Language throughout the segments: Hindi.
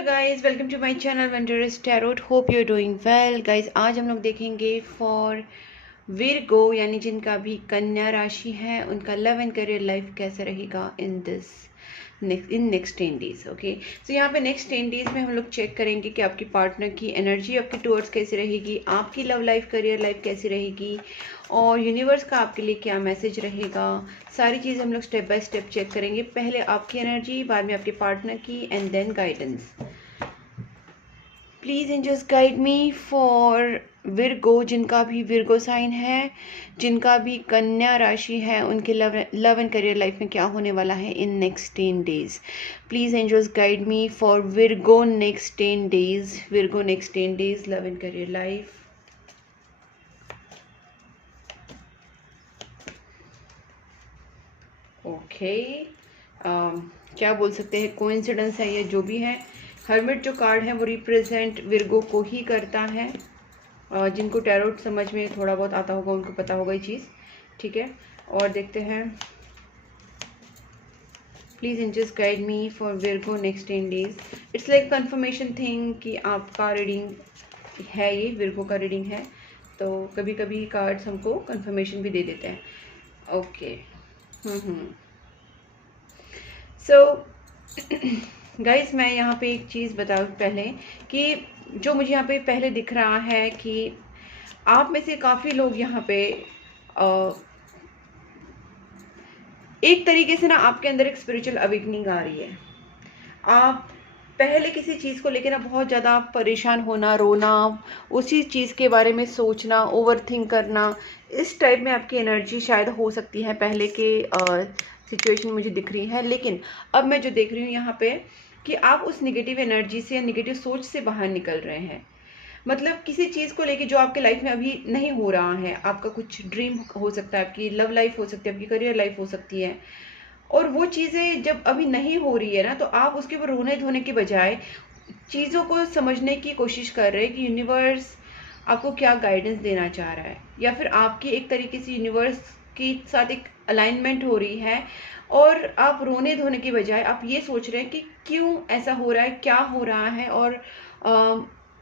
Hello guys, welcome to my channel Wondrous Tarot. Hope you are doing well guys. आज हम लोग देखेंगे फॉर विरगो यानी जिनका भी कन्या राशि है, उनका लव एंड करियर लाइफ कैसा रहेगा इन नेक्स्ट 10 डेज। ओके, सो यहाँ पे नेक्स्ट 10 डेज में हम लोग चेक करेंगे कि आपकी पार्टनर की एनर्जी आपके टूवर्ड्स कैसी रहेगी, आपकी लव लाइफ करियर लाइफ कैसी रहेगी और यूनिवर्स का आपके लिए क्या मैसेज रहेगा। सारी चीज़ हम लोग स्टेप बाय स्टेप चेक करेंगे। पहले आपकी एनर्जी, बाद में आपके पार्टनर की and then guidance. Please angels guide me for Virgo, जिनका भी विरगो साइन है, जिनका भी कन्या राशि है, उनके लव एंड करियर लाइफ में क्या होने वाला है in next 10 days. Please angels guide me for Virgo next 10 days. Virgo next 10 days love and career life. Okay, क्या बोल सकते हैं, कोइंसिडेंस है या जो भी है। हर्मिट जो कार्ड है वो रिप्रेजेंट विरगो को ही करता है। जिनको टैरोट समझ में थोड़ा बहुत आता होगा उनको पता होगा ये चीज़, ठीक है। और देखते हैं, please angels guide me for Virgo next 10 days. It's like confirmation thing कि आपका रीडिंग है, ये विरगो का रीडिंग है, तो कभी कभी कार्ड्स हमको कंफर्मेशन भी दे देते हैं। ओके, सो गाइस, मैं यहाँ पे एक चीज़ बताऊँ पहले कि जो मुझे यहाँ पे पहले दिख रहा है कि आप में से काफ़ी लोग यहाँ पे एक तरीके से ना आपके अंदर एक स्पिरिचुअल अवेकनिंग आ रही है। आप पहले किसी चीज़ को लेकर ना बहुत ज़्यादा परेशान होना, रोना, उसी चीज़ के बारे में सोचना, ओवर थिंक करना, इस टाइप में आपकी एनर्जी शायद हो सकती है पहले के सिचुएशन मुझे दिख रही है। लेकिन अब मैं जो देख रही हूँ यहाँ पे कि आप उस नेगेटिव एनर्जी से, नेगेटिव सोच से बाहर निकल रहे हैं। मतलब किसी चीज़ को लेके जो आपके लाइफ में अभी नहीं हो रहा है, आपका कुछ ड्रीम हो सकता है, आपकी लव लाइफ हो सकती है, आपकी करियर लाइफ हो सकती है, और वो चीज़ें जब अभी नहीं हो रही है ना, तो आप उसके ऊपर रोने धोने के बजाय चीज़ों को समझने की कोशिश कर रहे हैं कि यूनिवर्स आपको क्या गाइडेंस देना चाह रहा है, या फिर आपकी एक तरीके से यूनिवर्स के साथ एक अलाइनमेंट हो रही है। और आप रोने धोने के बजाय आप ये सोच रहे हैं कि क्यों ऐसा हो रहा है, क्या हो रहा है, और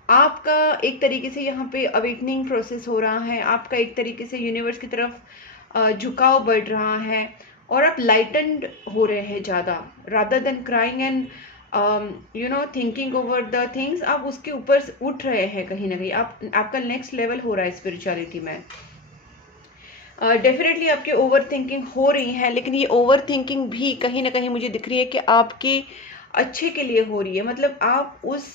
आपका एक तरीके से यहाँ पे अवेकनिंग प्रोसेस हो रहा है। आपका एक तरीके से यूनिवर्स की तरफ झुकाव बढ़ रहा है और आप लाइटनड हो रहे हैं ज़्यादा, rather than crying and thinking over the things. आप उसके ऊपर उठ रहे हैं कहीं ना कहीं, आपका नेक्स्ट लेवल हो रहा है स्पिरिचुअलिटी में। डेफिनेटली आपकी ओवर थिंकिंग हो रही है, लेकिन ये ओवर थिंकिंग भी कहीं ना कहीं मुझे दिख रही है कि आपके अच्छे के लिए हो रही है। मतलब आप उस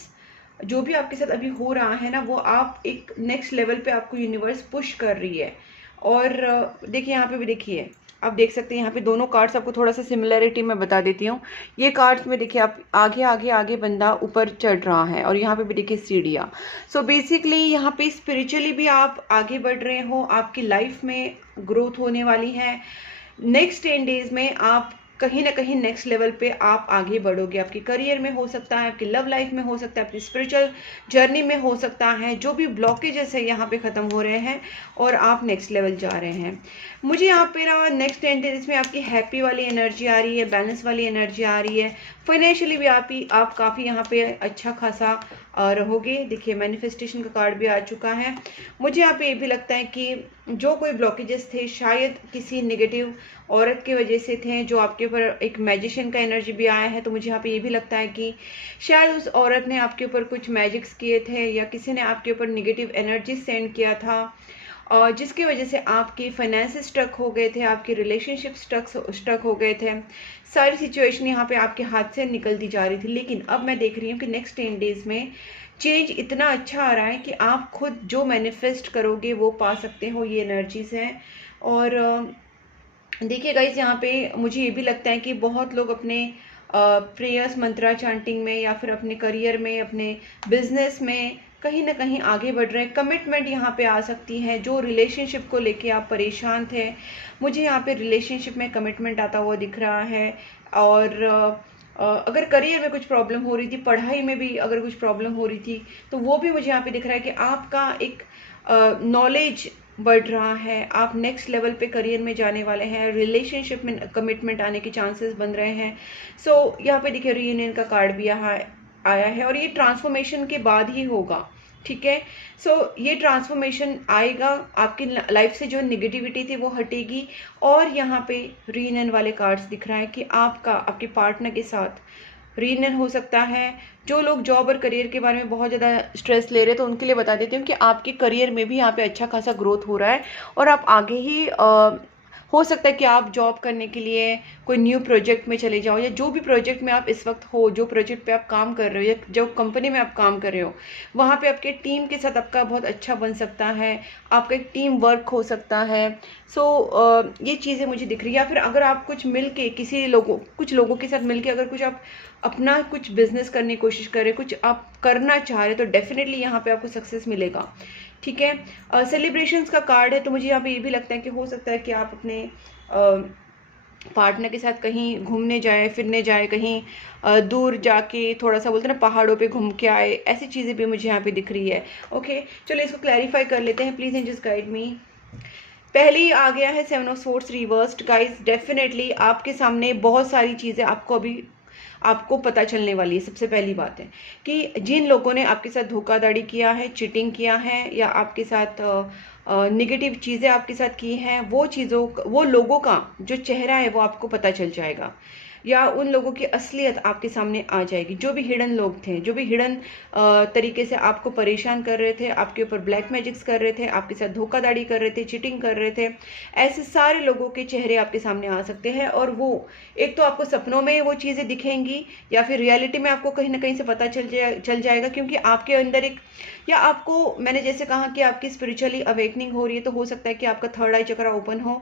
जो भी आपके साथ अभी हो रहा है ना, वो आप एक नेक्स्ट लेवल पे आपको यूनिवर्स पुश कर रही है। और देखिए यहाँ पे भी देखिए, आप देख सकते हैं यहाँ पे दोनों कार्ड्स, आपको थोड़ा सा सिमिलरिटी मैं बता देती हूँ। ये कार्ड्स में देखिए, आप आगे आगे आगे बंदा ऊपर चढ़ रहा है, और यहाँ पे भी देखिए सीढ़ियाँ। सो बेसिकली यहाँ पे स्पिरिचुअली भी आप आगे बढ़ रहे हो, आपकी लाइफ में ग्रोथ होने वाली है। नेक्स्ट 10 डेज में आप कहीं ना कहीं नेक्स्ट लेवल पे आप आगे बढ़ोगे। आपके करियर में हो सकता है, आपकी लव लाइफ में हो सकता है, आपकी स्पिरिचुअल जर्नी में हो सकता है। जो भी ब्लॉकेजेस है यहाँ पे ख़त्म हो रहे हैं और आप नेक्स्ट लेवल जा रहे हैं। मुझे यहाँ पे ना नेक्स्ट 10 डेज में आपकी हैप्पी वाली एनर्जी आ रही है, बैलेंस वाली एनर्जी आ रही है। फाइनेंशियली भी आप काफ़ी यहाँ पे अच्छा खासा रहोगे। देखिए मैनिफेस्टेशन का कार्ड भी आ चुका है। मुझे यहाँ पे ये भी लगता है कि जो कोई ब्लॉकेजेस थे शायद किसी नेगेटिव औरत की वजह से थे, जो आपके ऊपर एक मैजिशियन का एनर्जी भी आया है। तो मुझे यहाँ पे ये भी लगता है कि शायद उस औरत ने आपके ऊपर कुछ मैजिक्स किए थे, या किसी ने आपके ऊपर नेगेटिव एनर्जी सेंड किया था, और जिसकी वजह से आपकी फाइनेंस स्ट्रक हो गए थे, आपके रिलेशनशिप स्ट्रक हो गए थे। सारी सिचुएशन यहाँ पे आपके हाथ से निकलती जा रही थी। लेकिन अब मैं देख रही हूँ कि नेक्स्ट 10 डेज में चेंज इतना अच्छा आ रहा है कि आप खुद जो मैनिफेस्ट करोगे वो पा सकते हो। ये एनर्जीज हैं। और देखिए गाइस, यहाँ पे मुझे ये भी लगता है कि बहुत लोग अपने प्रेयर्स, मंत्रा चैंटिंग में, या फिर अपने करियर में, अपने बिजनेस में कहीं ना कहीं आगे बढ़ रहे हैं। कमिटमेंट यहाँ पे आ सकती है। जो रिलेशनशिप को लेके आप परेशान थे, मुझे यहाँ पे रिलेशनशिप में कमिटमेंट आता हुआ दिख रहा है। और अगर करियर में कुछ प्रॉब्लम हो रही थी, पढ़ाई में भी अगर कुछ प्रॉब्लम हो रही थी, तो वो भी मुझे यहाँ पे दिख रहा है कि आपका एक नॉलेज बढ़ रहा है। आप नेक्स्ट लेवल पे करियर में जाने वाले हैं। रिलेशनशिप में कमिटमेंट आने के चांसेस बन रहे हैं। सो यहाँ पे देखिए रीयूनियन का कार्ड भी यहाँ आया है और ये ट्रांसफॉर्मेशन के बाद ही होगा, ठीक है। सो ये ट्रांसफॉर्मेशन आएगा, आपकी लाइफ से जो नेगेटिविटी थी वो हटेगी। और यहाँ पे रीयूनियन वाले कार्ड्स दिख रहा है कि आपका आपके पार्टनर के साथ रीयूनियन हो सकता है। जो लोग जॉब और करियर के बारे में बहुत ज़्यादा स्ट्रेस ले रहे हैं तो उनके लिए बता देती हूँ कि आपके करियर में भी यहाँ पे अच्छा खासा ग्रोथ हो रहा है और आप आगे ही हो सकता है कि आप जॉब करने के लिए कोई न्यू प्रोजेक्ट में चले जाओ, या जो भी प्रोजेक्ट में आप इस वक्त हो, जो प्रोजेक्ट पे आप काम कर रहे हो या जो कंपनी में आप काम कर रहे हो, वहाँ पे आपके टीम के साथ आपका बहुत अच्छा बन सकता है, आपका एक टीम वर्क हो सकता है। सो ये चीज़ें मुझे दिख रही है। या फिर अगर आप कुछ मिल के कुछ लोगों के साथ मिल के अगर कुछ आप अपना कुछ बिजनेस करने की कोशिश कर रहे, कुछ आप करना चाह रहे, तो डेफिनेटली यहाँ पे आपको सक्सेस मिलेगा, ठीक है। सेलिब्रेशंस का कार्ड है, तो मुझे यहाँ पे ये भी लगता है कि हो सकता है कि आप अपने पार्टनर के साथ कहीं घूमने जाए, फिरने जाए, कहीं दूर जाके थोड़ा सा बोलते हैं ना पहाड़ों पे घूम के आए, ऐसी चीज़ें भी मुझे यहाँ पे दिख रही है। ओके, चलो इसको क्लैरिफाई कर लेते हैं। Please angels guide me. पहले ही आ गया है 7 of swords reversed. Guys definitely आपके सामने बहुत सारी चीज़ें आपको पता चलने वाली है। सबसे पहली बात है कि जिन लोगों ने आपके साथ धोखाधड़ी किया है, चीटिंग किया है, या आपके साथ निगेटिव चीज़ें आपके साथ की हैं, वो लोगों का जो चेहरा है वो आपको पता चल जाएगा, या उन लोगों की असलियत आपके सामने आ जाएगी। जो भी हिडन लोग थे, जो भी हिडन तरीके से आपको परेशान कर रहे थे, आपके ऊपर ब्लैक मैजिक्स कर रहे थे, आपके साथ धोखाधड़ी कर रहे थे, चीटिंग कर रहे थे, ऐसे सारे लोगों के चेहरे आपके सामने आ सकते हैं। और वो एक तो आपको सपनों में वो चीज़ें दिखेंगी, या फिर रियलिटी में आपको कहीं ना कहीं से पता चल जाएगा, क्योंकि आपके अंदर या आपको, मैंने जैसे कहा कि आपकी स्पिरिचुअली अवेकनिंग हो रही है, तो हो सकता है कि आपका थर्ड आई चक्रा ओपन हो,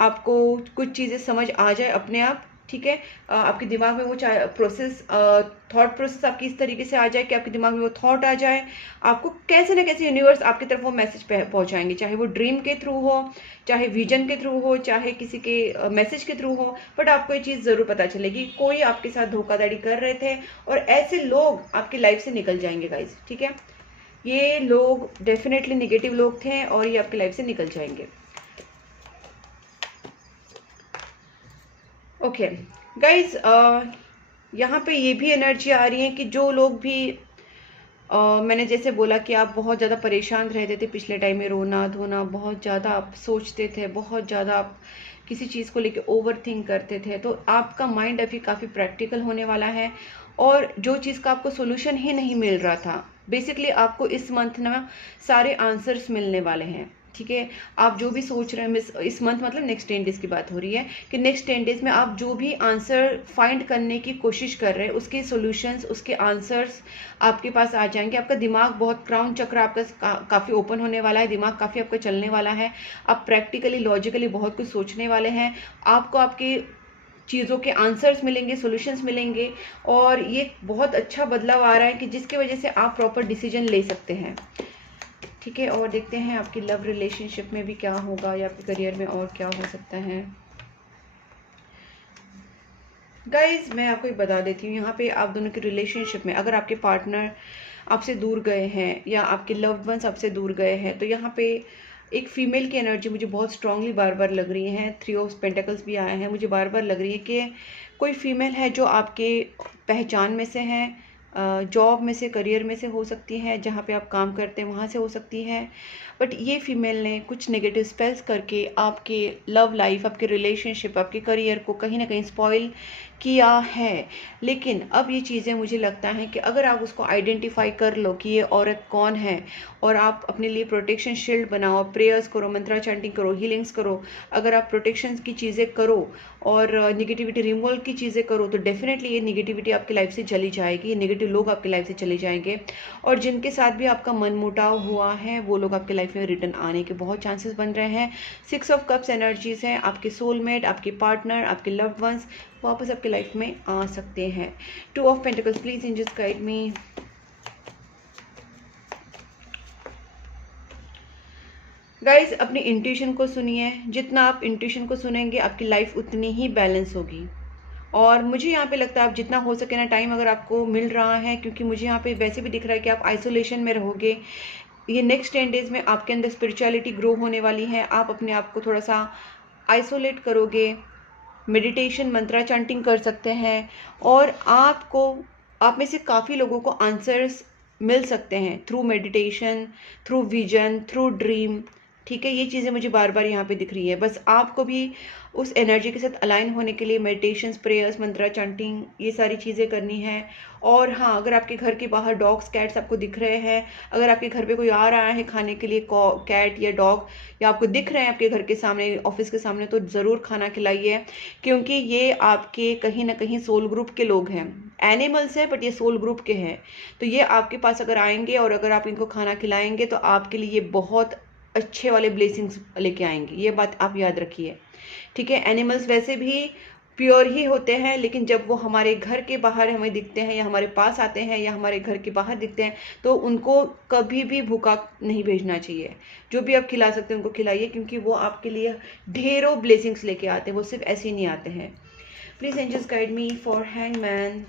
आपको कुछ चीज़ें समझ आ जाए अपने आप, ठीक है। आपके दिमाग में वो थॉट प्रोसेस आपकी इस तरीके से आ जाए कि आपके दिमाग में वो थॉट आ जाए, आपको कैसे ना कैसे यूनिवर्स आपकी तरफ वो मैसेज पहुंचाएंगे, चाहे वो ड्रीम के थ्रू हो, चाहे विजन के थ्रू हो, चाहे किसी के मैसेज के थ्रू हो, बट आपको ये चीज़ ज़रूर पता चलेगी। कोई आपके साथ धोखाधड़ी कर रहे थे और ऐसे लोग आपकी लाइफ से निकल जाएंगे गाइज, ठीक है। ये लोग डेफिनेटली नेगेटिव लोग थे और ये आपकी लाइफ से निकल जाएंगे। ओके गाइज, यहाँ पे ये भी एनर्जी आ रही है कि जो लोग भी मैंने जैसे बोला कि आप बहुत ज़्यादा परेशान रहते थे पिछले टाइम में, रोना धोना, बहुत ज़्यादा आप सोचते थे, बहुत ज़्यादा आप किसी चीज़ को लेके ओवर थिंक करते थे, तो आपका माइंड अभी काफ़ी प्रैक्टिकल होने वाला है। और जो चीज़ का आपको सोल्यूशन ही नहीं मिल रहा था, बेसिकली आपको इस मंथ ना सारे आंसर्स मिलने वाले हैं, ठीक है। आप जो भी सोच रहे हैं, इस मंथ मतलब नेक्स्ट 10 डेज की बात हो रही है कि नेक्स्ट 10 डेज में आप जो भी आंसर फाइंड करने की कोशिश कर रहे हैं, उसके सॉल्यूशंस, उसके आंसर्स आपके पास आ जाएंगे। आपका दिमाग बहुत, क्राउन चक्र आपका काफ़ी ओपन होने वाला है, दिमाग काफ़ी आपका चलने वाला है, आप प्रैक्टिकली लॉजिकली बहुत कुछ सोचने वाले हैं, आपको आपके चीज़ों के आंसर्स मिलेंगे, सॉल्यूशंस मिलेंगे, और ये बहुत अच्छा बदलाव आ रहा है कि जिसकी वजह से आप प्रॉपर डिसीजन ले सकते हैं, ठीक है। और देखते हैं आपकी लव रिलेशनशिप में भी क्या होगा, या आपके करियर में और क्या हो सकता है। गाइज मैं आपको एक बता देती हूँ, यहाँ पे आप दोनों की रिलेशनशिप में अगर आपके पार्टनर आपसे दूर गए हैं या आपके लव्ड वंस आपसे दूर गए हैं, तो यहाँ पे एक फीमेल की एनर्जी मुझे बहुत स्ट्रांगली बार बार लग रही है। 3 ऑफ पेंटिकल्स भी आए हैं, मुझे बार बार लग रही है कि कोई फीमेल है जो आपके पहचान में से है, जॉब में से, करियर में से हो सकती है, जहाँ पे आप काम करते हैं वहाँ से हो सकती है, बट ये फीमेल ने कुछ नेगेटिव स्पेल्स करके आपके लव लाइफ, आपके रिलेशनशिप, आपके करियर को कहीं ना कहीं स्पॉइल किया है। लेकिन अब ये चीज़ें मुझे लगता है कि अगर आप उसको आइडेंटिफाई कर लो कि ये औरत कौन है, और आप अपने लिए प्रोटेक्शन शील्ड बनाओ, प्रेयर्स करो, मंत्रा चैंटिंग करो, हीलिंग्स करो, अगर आप प्रोटेक्शन की चीज़ें करो और निगेटिविटी रिमूवल की चीज़ें करो, तो डेफिनेटली ये निगेटिविटी आपकी लाइफ से चली जाएगी, ये नेगेटिव लोग आपकी लाइफ से चले जाएंगे। और जिनके साथ भी आपका मनमुटाव हुआ है वो लोग आपके लाइफ में रिटर्न आने के बहुत चांसेस बन रहे हैं। 6 ऑफ कप्स एनर्जीज हैं, आपके सोलमेट, आपके पार्टनर, आपके लव्ड वंस वापस आपके लाइफ में आ सकते हैं। 2 of pentacles, please angels guide me. Guys अपनी इंट्यूशन को सुनिए, जितना आप इंट्यूशन को सुनेंगे आपकी लाइफ उतनी ही बैलेंस होगी। और मुझे यहाँ पे लगता है आप जितना हो सके ना टाइम अगर आपको मिल रहा है, क्योंकि मुझे यहाँ पे वैसे भी दिख रहा है कि आप आइसोलेशन में रहोगे, ये नेक्स्ट 10 डेज में आपके अंदर स्पिरिचुअलिटी ग्रो होने वाली है, आप अपने आप को थोड़ा सा आइसोलेट करोगे, मेडिटेशन, मंत्रा चैंटिंग कर सकते हैं, और आपको आप में से काफ़ी लोगों को आंसर्स मिल सकते हैं through meditation, through vision, through dream. ठीक है, ये चीज़ें मुझे बार बार यहाँ पे दिख रही है। बस आपको भी उस एनर्जी के साथ अलाइन होने के लिए मेडिटेशंस, प्रेयर्स, मंत्रा चैंटिंग, ये सारी चीज़ें करनी है। और हाँ, अगर आपके घर के बाहर डॉग्स, कैट्स आपको दिख रहे हैं, अगर आपके घर पे कोई आ रहा है खाने के लिए, कैट या डॉग, या आपको दिख रहे हैं आपके घर के सामने, ऑफिस के सामने, तो ज़रूर खाना खिलाइए, क्योंकि ये आपके कहीं ना कहीं सोल ग्रुप के लोग हैं। एनिमल्स हैं बट ये सोल ग्रुप के हैं। तो ये आपके पास अगर आएंगे और अगर आप इनको खाना खिलाएंगे तो आपके लिए ये बहुत अच्छे वाले ब्लेसिंग्स लेके आएंगे, ये बात आप याद रखिए। ठीक है, एनिमल्स वैसे भी प्योर ही होते हैं, लेकिन जब वो हमारे घर के बाहर हमें दिखते हैं या हमारे पास आते हैं या हमारे घर के बाहर दिखते हैं तो उनको कभी भी भूखा नहीं भेजना चाहिए। जो भी आप खिला सकते हैं उनको खिलाइए, क्योंकि वो आपके लिए ढेरों ब्लेसिंग्स लेके आते हैं, वो सिर्फ ऐसे ही नहीं आते हैं। Please angels guide me for hangman.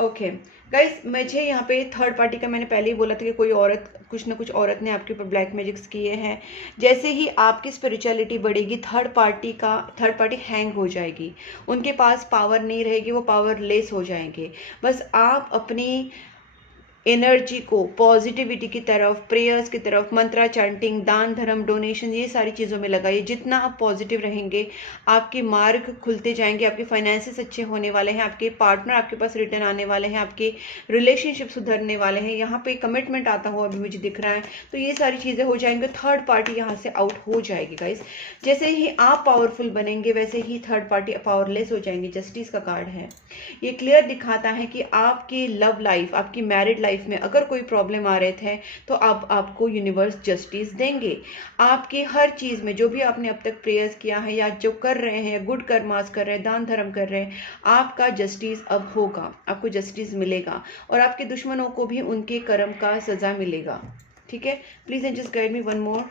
Okay guys, मुझे यहाँ पे थर्ड पार्टी का मैंने पहले ही बोला था कि कोई औरत, कुछ ना कुछ औरत ने आपके ऊपर ब्लैक मैजिक्स किए हैं। जैसे ही आपकी स्पिरिचुअलिटी बढ़ेगी, थर्ड पार्टी हैंग हो जाएगी, उनके पास पावर नहीं रहेगी, वो पावरलेस हो जाएंगे। बस आप अपनी एनर्जी को पॉजिटिविटी की तरफ, प्रेयर्स की तरफ, मंत्रा चैंटिंग, दान धर्म, डोनेशन, ये सारी चीज़ों में लगाइए। जितना आप पॉजिटिव रहेंगे आपके मार्ग खुलते जाएंगे, आपके फाइनेंसेस अच्छे होने वाले हैं, आपके पार्टनर आपके पास रिटर्न आने वाले हैं, आपके रिलेशनशिप सुधरने वाले हैं। यहाँ पे कमिटमेंट आता हुआ अभी मुझे दिख रहा है, तो ये सारी चीज़ें हो जाएंगे। थर्ड पार्टी यहाँ से आउट हो जाएगी गाइस। जैसे ही आप पावरफुल बनेंगे वैसे ही थर्ड पार्टी पावरलेस हो जाएंगे। जस्टिस का कार्ड है, ये क्लियर दिखाता है कि आपकी लव लाइफ, आपकी मैरिड लाइफ में अगर कोई प्रॉब्लम आ रहे थे तो अब आपको यूनिवर्स जस्टिस देंगे। आपकी हर चीज में जो भी आपने अब तक प्रेयर्स किया है या जो कर रहे हैं, गुड कर्मास कर रहे हैं, दान धर्म कर रहे हैं, आपका जस्टिस अब होगा, आपको जस्टिस मिलेगा और आपके दुश्मनों को भी उनके कर्म का सजा मिलेगा। ठीक है, please and just guide me one more.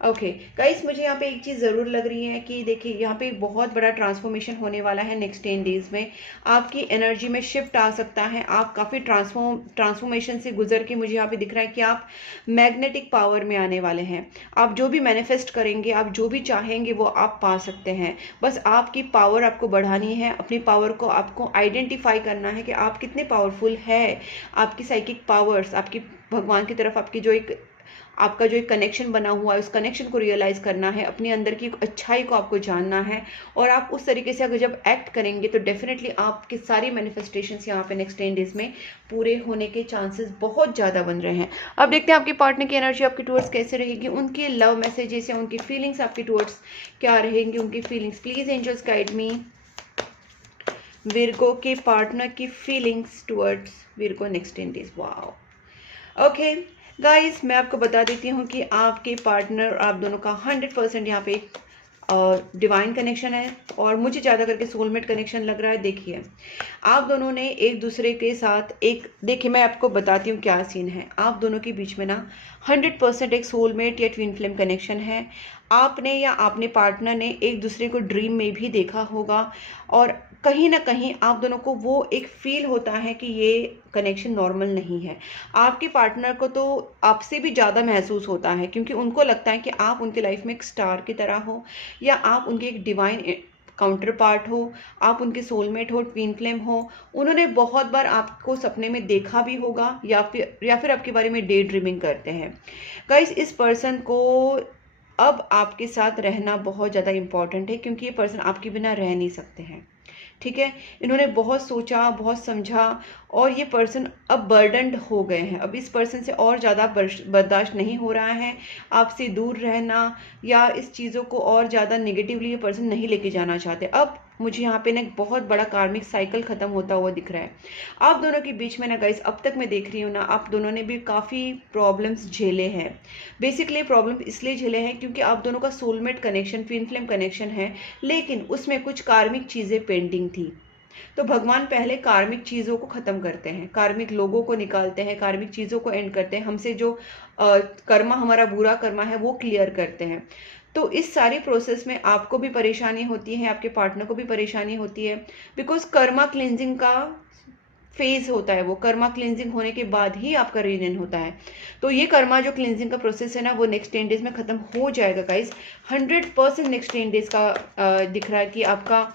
Okay guys, मुझे यहाँ पे एक चीज़ ज़रूर लग रही है कि देखिए यहाँ पे एक बहुत बड़ा ट्रांसफॉर्मेशन होने वाला है नेक्स्ट 10 डेज में। आपकी एनर्जी में शिफ्ट आ सकता है, आप काफ़ी ट्रांसफॉर्मेशन से गुजर के, मुझे यहाँ पे दिख रहा है कि आप मैग्नेटिक पावर में आने वाले हैं। आप जो भी मैनिफेस्ट करेंगे, आप जो भी चाहेंगे वो आप पा सकते हैं। बस आपकी पावर आपको बढ़ानी है, अपनी पावर को आपको आइडेंटिफाई करना है कि आप कितने पावरफुल है। आपकी साइकिक पावर्स, आपकी भगवान की तरफ आपका जो एक कनेक्शन बना हुआ है, उस कनेक्शन को रियलाइज करना है, अपने अंदर की अच्छाई को आपको जानना है। और आप उस तरीके से अगर जब एक्ट करेंगे तो डेफिनेटली आपकी सारी मैनिफेस्टेशंस यहाँ पे नेक्स्ट 10 डेज में पूरे होने के चांसेस बहुत ज़्यादा बन रहे हैं। अब देखते हैं आपके पार्टनर की एनर्जी आपके टुवर्ड्स कैसे रहेगी, उनकी लव मैसेजेस या उनकी फीलिंग्स आपके टुवर्ड्स क्या रहेंगी, उनकी feelings. Please angels guide me. Virgo के पार्टनर की feelings towards Virgo next 10 days. Wow, okay guys, मैं आपको बता देती हूँ कि आपके पार्टनर और आप दोनों का 100% यहाँ पे डिवाइन कनेक्शन है और मुझे ज़्यादा करके सोलमेट कनेक्शन लग रहा है। देखिए आप दोनों ने एक दूसरे के साथ देखिए मैं आपको बताती हूँ क्या सीन है। आप दोनों के बीच में ना 100% एक सोलमेट या ट्विन फ्लेम कनेक्शन है। आपने या आपने पार्टनर ने एक दूसरे को ड्रीम में भी देखा होगा और कहीं ना कहीं आप दोनों को वो एक फील होता है कि ये कनेक्शन नॉर्मल नहीं है। आपके पार्टनर को तो आपसे भी ज़्यादा महसूस होता है, क्योंकि उनको लगता है कि आप उनके लाइफ में एक स्टार की तरह हो या आप उनके एक डिवाइन काउंटर पार्ट हो, आप उनके सोलमेट हो, ट्विन फ्लेम हो। उन्होंने बहुत बार आपको सपने में देखा भी होगा या फिर आपके बारे में डे ड्रीमिंग करते हैं। गाइस, इस पर्सन को अब आपके साथ रहना बहुत ज़्यादा इम्पॉर्टेंट है, क्योंकि ये पर्सन आपके बिना रह नहीं सकते हैं। ठीक है, इन्होंने बहुत सोचा, बहुत समझा और ये पर्सन अब बर्डनड हो गए हैं। अब इस पर्सन से और ज़्यादा बर्दाश्त नहीं हो रहा है आपसे दूर रहना या इस चीज़ों को और ज़्यादा नेगेटिवली ये पर्सन नहीं लेके जाना चाहते। अब मुझे यहाँ पे ना एक बहुत बड़ा कार्मिक साइकिल ख़त्म होता हुआ दिख रहा है आप दोनों के बीच में ना। गाइस, अब तक मैं देख रही हूँ ना, आप दोनों ने भी काफ़ी प्रॉब्लम्स झेले हैं। बेसिकली प्रॉब्लम इसलिए झेले हैं क्योंकि आप दोनों का soulmate connection, twin flame connection है, लेकिन उसमें कुछ कार्मिक चीज़ें पेंडिंग थी। तो भगवान पहले कार्मिक चीज़ों को ख़त्म करते हैं, कार्मिक लोगों को निकालते हैं, कार्मिक चीज़ों को एंड करते हैं, हमसे जो कर्मा, हमारा बुरा कर्मा है वो क्लियर करते हैं। तो इस सारी प्रोसेस में आपको भी परेशानी होती है, आपके पार्टनर को भी परेशानी होती है, बिकॉज कर्मा क्लिनजिंग का फेज होता है। वो कर्मा क्लिनजिंग होने के बाद ही आपका रीयूनियन होता है। तो ये कर्मा जो क्लिनजिंग का प्रोसेस है ना, वो नेक्स्ट 10 डेज में ख़त्म हो जाएगा गाइस। 100% नेक्स्ट 10 डेज का दिख रहा है कि आपका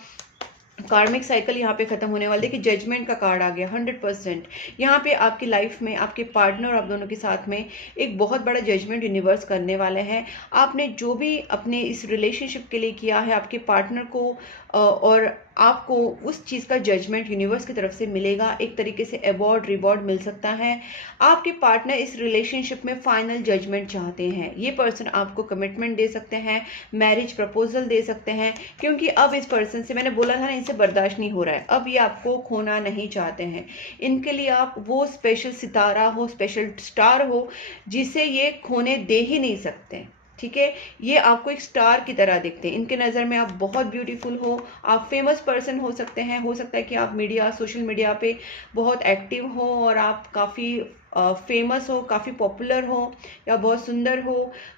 कार्मिक साइकिल यहाँ पे खत्म होने वाला है। देखिए जजमेंट का कार्ड आ गया 100%। यहाँ पे आपकी लाइफ में आपके पार्टनर और आप दोनों के साथ में एक बहुत बड़ा जजमेंट यूनिवर्स करने वाले हैं। आपने जो भी अपने इस रिलेशनशिप के लिए किया है, आपके पार्टनर को और आपको उस चीज़ का जजमेंट यूनिवर्स की तरफ से मिलेगा। एक तरीके से अवार्ड रिवॉर्ड मिल सकता है। आपके पार्टनर इस रिलेशनशिप में फाइनल जजमेंट चाहते हैं। ये पर्सन आपको कमिटमेंट दे सकते हैं, मैरिज प्रपोजल दे सकते हैं, क्योंकि अब इस पर्सन से, मैंने बोला था ना, इनसे बर्दाश्त नहीं हो रहा है। अब ये आपको खोना नहीं चाहते हैं। इनके लिए आप वो स्पेशल सितारा हो, स्पेशल स्टार हो, जिसे ये खोने दे ही नहीं सकते। ठीक है, ये आपको एक स्टार की तरह दिखते हैं। इनके नज़र में आप बहुत ब्यूटीफुल हो, आप फेमस पर्सन हो सकते हैं। हो सकता है कि आप मीडिया, सोशल मीडिया पे बहुत एक्टिव हो और आप काफ़ी फेमस हो, काफ़ी पॉपुलर हो, या बहुत सुंदर हो।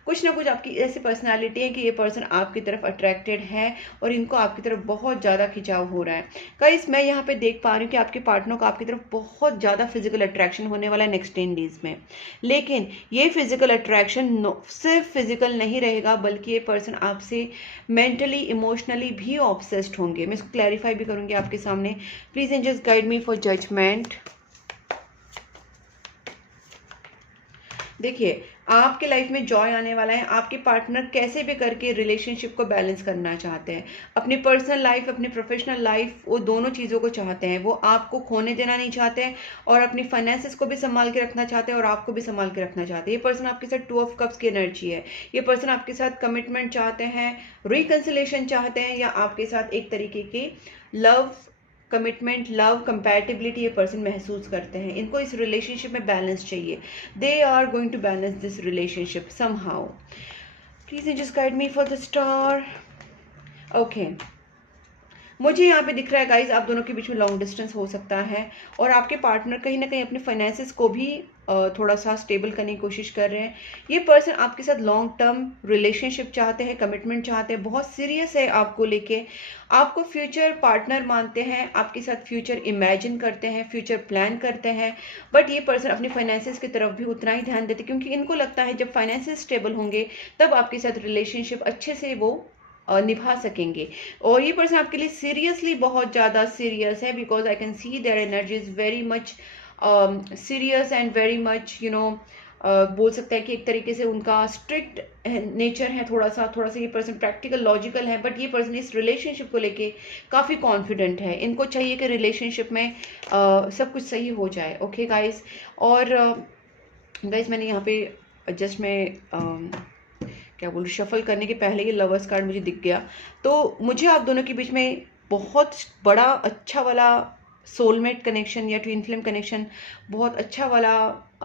कुछ ना कुछ आपकी ऐसी पर्सनालिटी है कि ये पर्सन आपकी तरफ अट्रैक्टेड है और इनको आपकी तरफ बहुत ज़्यादा खिंचाव हो रहा है। गाइस मैं यहाँ पे देख पा रही हूँ कि आपके पार्टनर को आपकी तरफ बहुत ज़्यादा फिजिकल अट्रैक्शन होने वाला है नेक्स्ट 10 डेज में। लेकिन ये फिजिकल अट्रैक्शन सिर्फ फिजिकल नहीं रहेगा, बल्कि ये पर्सन आपसे मेंटली, इमोशनली भी ऑब्सेस्ड होंगे। मैं इसको क्लैरिफाई भी करूँगी आपके सामने। Please angels guide me for judgement. देखिए आपके लाइफ में जॉय आने वाला है। आपके पार्टनर कैसे भी करके रिलेशनशिप को बैलेंस करना चाहते हैं। अपनी पर्सनल लाइफ, अपनी प्रोफेशनल लाइफ, वो दोनों चीज़ों को चाहते हैं। वो आपको खोने देना नहीं चाहते हैं और अपनी फाइनेंसेस को भी संभाल के रखना चाहते हैं और आपको भी संभाल के रखना चाहते हैं। ये पर्सन आपके साथ 2 ऑफ कप्स की एनर्जी है। ये पर्सन आपके साथ कमिटमेंट चाहते हैं, रिकंसिलेशन चाहते हैं, या आपके साथ एक तरीके की लव, कमिटमेंट, लव, कंपैटिबिलिटी ये पर्सन महसूस करते हैं। इनको इस रिलेशनशिप में बैलेंस चाहिए। They are going to balance this relationship somehow. Please just guide me for the star. Okay, मुझे यहाँ पे दिख रहा है गाइज आप दोनों के बीच में लॉन्ग डिस्टेंस हो सकता है और आपके पार्टनर कहीं ना कहीं अपने फाइनेंसेस को भी थोड़ा सा स्टेबल करने की कोशिश कर रहे हैं। ये पर्सन आपके साथ लॉन्ग टर्म रिलेशनशिप चाहते हैं, कमिटमेंट चाहते हैं, बहुत सीरियस है आपको लेके, आपको फ्यूचर पार्टनर मानते हैं, आपके साथ फ्यूचर इमेजिन करते हैं, फ्यूचर प्लान करते हैं। बट ये पर्सन अपने फाइनेंसेस की तरफ भी उतना ही ध्यान देते, क्योंकि इनको लगता है जब फाइनेंसेस स्टेबल होंगे तब आपके साथ रिलेशनशिप अच्छे से वो निभा सकेंगे। और ये पर्सन आपके लिए सीरियसली बहुत ज़्यादा सीरियस है, because I can see their energy is very much serious and very much बोल सकते हैं कि एक तरीके से उनका स्ट्रिक्ट नेचर है। थोड़ा सा ये पर्सन प्रैक्टिकल, लॉजिकल है, बट ये पर्सन इस रिलेशनशिप को लेके काफ़ी कॉन्फिडेंट है। इनको चाहिए कि रिलेशनशिप में सब कुछ सही हो जाए। ओके गाइस, और गाइस मैंने यहाँ पे जस्ट मैं क्या बोलूँ, शफल करने के पहले ये लवर्स कार्ड मुझे दिख गया। तो मुझे आप दोनों के बीच में बहुत बड़ा अच्छा वाला सोलमेट कनेक्शन या ट्विन फ्लेम कनेक्शन, बहुत अच्छा वाला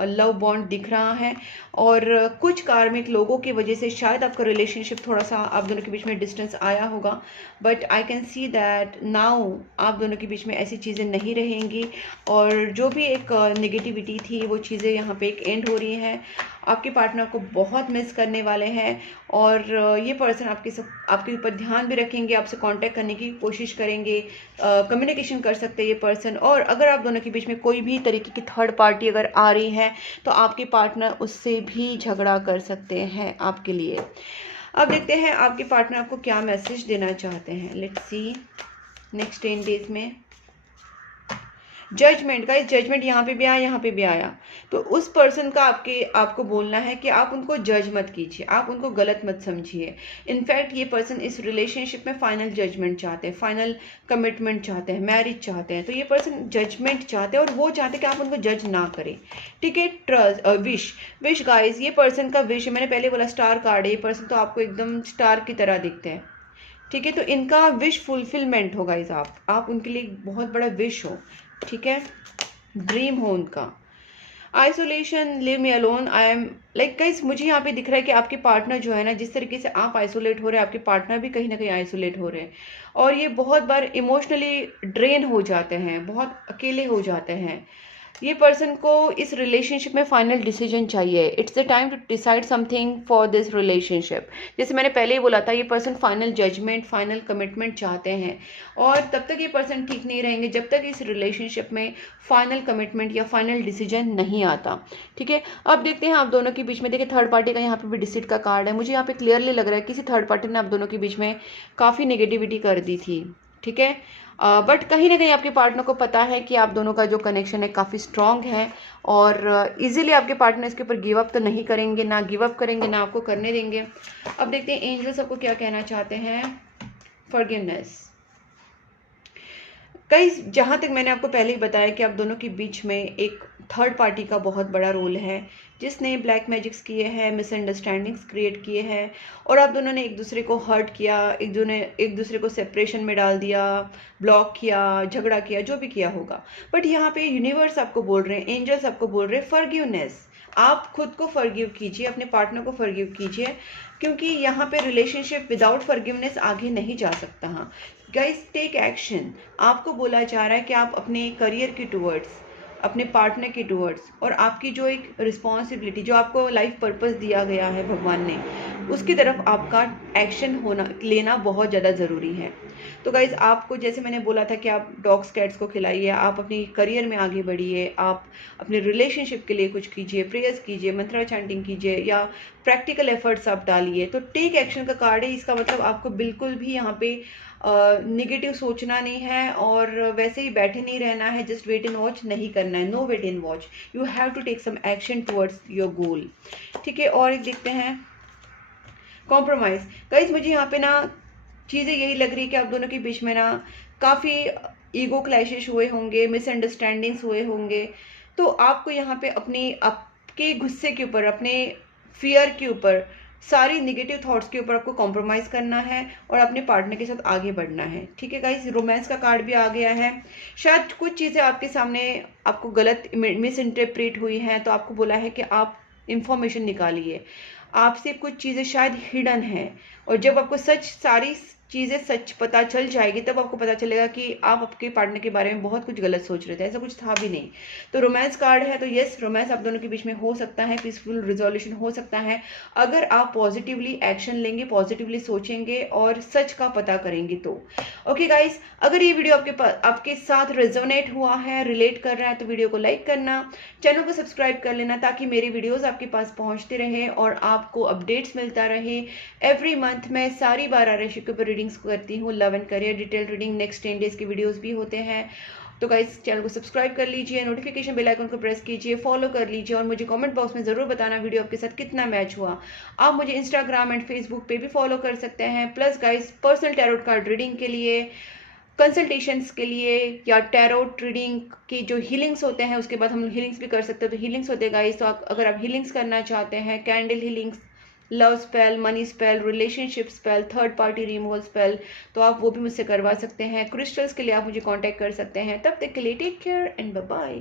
लव बॉन्ड दिख रहा है। और कुछ कार्मिक लोगों की वजह से शायद आपका रिलेशनशिप थोड़ा सा आप दोनों के बीच में डिस्टेंस आया होगा, but I can see that now आप दोनों के बीच में ऐसी चीज़ें नहीं रहेंगी और जो भी एक नेगेटिविटी थी वो चीज़ें यहाँ पे एक एंड हो रही हैं। आपके पार्टनर को बहुत मिस करने वाले हैं और ये पर्सन आपके ऊपर ध्यान भी रखेंगे, आपसे कांटेक्ट करने की कोशिश करेंगे, कम्युनिकेशन कर सकते हैं ये पर्सन। और अगर आप दोनों के बीच में कोई भी तरीके की थर्ड पार्टी अगर आ रही है तो आपके पार्टनर उससे भी झगड़ा कर सकते हैं आपके लिए। अब देखते हैं आपके पार्टनर आपको क्या मैसेज देना चाहते हैं। लेट्स सी नेक्स्ट 10 डेज में। जजमेंट, गाइस जजमेंट यहाँ पे भी आया, यहाँ पे भी आया। तो उस पर्सन का आपको बोलना है कि आप उनको जज मत कीजिए, आप उनको गलत मत समझिए। इनफैक्ट ये पर्सन इस रिलेशनशिप में फाइनल जजमेंट चाहते हैं, फाइनल कमिटमेंट चाहते हैं, मैरिज चाहते हैं। तो ये पर्सन जजमेंट चाहते हैं और वो चाहते हैं कि आप उनको जज ना करें। ठीक है, ट्रस्ट, विश गाइस, ये पर्सन का विश, मैंने पहले बोला स्टार कार्ड है, ये पर्सन तो आपको एकदम स्टार की तरह दिखते हैं। ठीक है, तो इनका विश फुलफिलमेंट हो गाइस, आप उनके लिए बहुत बड़ा विश हो। ठीक है, ड्रीम हो उनका। Isolation, live me alone, I am like guys, मुझे यहाँ पे दिख रहा है कि आपके पार्टनर जो है ना, जिस तरीके से आप आइसोलेट हो रहे हैं, आपके पार्टनर भी कहीं ना कहीं आइसोलेट हो रहे हैं और ये बहुत बार इमोशनली ड्रेन हो जाते हैं, बहुत अकेले हो जाते हैं। ये पर्सन को इस रिलेशनशिप में फाइनल डिसीजन चाहिए। It's the time to decide something for this relationship. जैसे मैंने पहले ही बोला था, ये person final judgement, final commitment चाहते हैं और तब तक ये पर्सन ठीक नहीं रहेंगे जब तक इस रिलेशनशिप में फाइनल कमिटमेंट या फाइनल डिसीजन नहीं आता। ठीक है, अब देखते हैं आप दोनों के बीच में। देखिए थर्ड पार्टी का यहाँ पे भी डिसीट का कार्ड है। मुझे यहाँ पे क्लियरली लग रहा है किसी थर्ड पार्टी ने आप दोनों के बीच में काफ़ी नेगेटिविटी कर दी थी। ठीक है। बट कहीं ना कहीं आपके पार्टनर को पता है कि आप दोनों का जो कनेक्शन है काफ़ी स्ट्रांग है, और इजीली आपके पार्टनर इसके ऊपर गिव अप तो नहीं करेंगे, ना गिव अप करेंगे, ना आपको करने देंगे। अब देखते हैं एंजल्स आपको क्या कहना चाहते हैं। फॉरगिवनेस। कई, जहाँ तक मैंने आपको पहले ही बताया कि आप दोनों के बीच में एक थर्ड पार्टी का बहुत बड़ा रोल है, जिसने ब्लैक मैजिक्स किए हैं, मिसअंडरस्टैंडिंग्स क्रिएट किए हैं, और आप दोनों ने एक दूसरे को हर्ट किया, एक दूसरे को सेपरेशन में डाल दिया, ब्लॉक किया, झगड़ा किया, जो भी किया होगा। बट यहाँ पे यूनिवर्स आपको बोल रहे हैं, एंजल्स आपको बोल रहे हैं फॉरगिवनेस। आप खुद को फॉरगिव कीजिए, अपने पार्टनर को फॉरगिव कीजिए, क्योंकि यहाँ पे रिलेशनशिप विदाउट फॉरगिवनेस आगे नहीं जा सकता। हाँ गाइस, टेक एक्शन। आपको बोला जा रहा है कि आप अपने करियर के टूवर्ड्स, अपने पार्टनर के टूवर्ड्स, और आपकी जो एक रिस्पॉन्सिबिलिटी, जो आपको लाइफ पर्पस दिया गया है भगवान ने, उसकी तरफ आपका एक्शन होना, लेना बहुत ज़्यादा ज़रूरी है। तो गाइज, आपको जैसे मैंने बोला था कि आप डॉग्स कैट्स को खिलाइए, आप अपनी करियर में आगे बढ़िए, आप अपने रिलेशनशिप के लिए कुछ कीजिए, प्रेयर्स कीजिए, मंत्रा चैंटिंग कीजिए, या प्रैक्टिकल एफर्ट्स आप डालिए। तो टेक एक्शन का कार्ड है, इसका मतलब आपको बिल्कुल भी यहाँ पे निगेटिव सोचना नहीं है, और वैसे ही बैठे नहीं रहना है, जस्ट वेट एंड वॉच नहीं करना है, no wait and watch, you have to take some action towards your goal. ठीक है, और एक देखते हैं कॉम्प्रोमाइज़। गाइज, मुझे यहाँ पे ना चीज़ें यही लग रही है कि आप दोनों के बीच में ना काफ़ी ईगो क्लैशेस हुए होंगे, मिसअंडरस्टैंडिंग्स हुए होंगे। तो आपको यहाँ पे अपनी, आपके गुस्से के ऊपर, अपने फियर के ऊपर, सारी नेगेटिव थॉट्स के ऊपर आपको कॉम्प्रोमाइज़ करना है और अपने पार्टनर के साथ आगे बढ़ना है। ठीक है गाइज, रोमांस का कार्ड भी आ गया है। शायद कुछ चीज़ें आपके सामने आपको गलत मिस इंटरप्रेट हुई हैं, तो आपको बोला है कि आप इंफॉर्मेशन निकालिए, आपसे कुछ चीज़ें शायद हिडन है, और जब आपको सच, सारी चीज़ें सच पता चल जाएगी, तब आपको पता चलेगा कि आप आपके पार्टनर के बारे में बहुत कुछ गलत सोच रहे थे, ऐसा कुछ था भी नहीं। तो रोमांस कार्ड है, तो यस, रोमांस आप दोनों के बीच में हो सकता है, पीसफुल रिजोल्यूशन हो सकता है, अगर आप पॉजिटिवली एक्शन लेंगे, पॉजिटिवली सोचेंगे और सच का पता करेंगे तो। ओके गाइस, अगर ये वीडियो आपके साथ रेजोनेट हुआ है, रिलेट कर रहा है, तो वीडियो को लाइक करना, चैनल को सब्सक्राइब कर लेना, ताकि मेरे वीडियोस आपके पास पहुंचते रहे और आपको अपडेट्स मिलता रहे। एवरी मंथ मैं सारी 12 राशि के ऊपर रीडिंग्स करती हूँ, love and career detail reading, next 10 days के वीडियोस भी होते हैं। तो गाइस, चैनल को सब्सक्राइब कर लीजिए, नोटिफिकेशन बेल आइकन को प्रेस कीजिए, फॉलो कर लीजिए, और मुझे कमेंट बॉक्स में ज़रूर बताना वीडियो आपके साथ कितना मैच हुआ। आप मुझे इंस्टाग्राम एंड फेसबुक पे भी फॉलो कर सकते हैं। Plus guys, personal tarot card reading के लिए, कंसल्टेशंस के लिए, या टैरोट रीडिंग की जो हीलिंग्स होते हैं, उसके बाद हम हीलिंग्स भी कर सकते हैं। तो हीलिंग्स होते हैं गाइस, तो अगर आप हीलिंग्स करना चाहते हैं, candle healings, love spell, money spell, relationship spell, third party removal spell, तो आप वो भी मुझसे करवा सकते हैं। क्रिस्टल्स के लिए आप मुझे कांटेक्ट कर सकते हैं। तब तक के लिए take care and bye bye.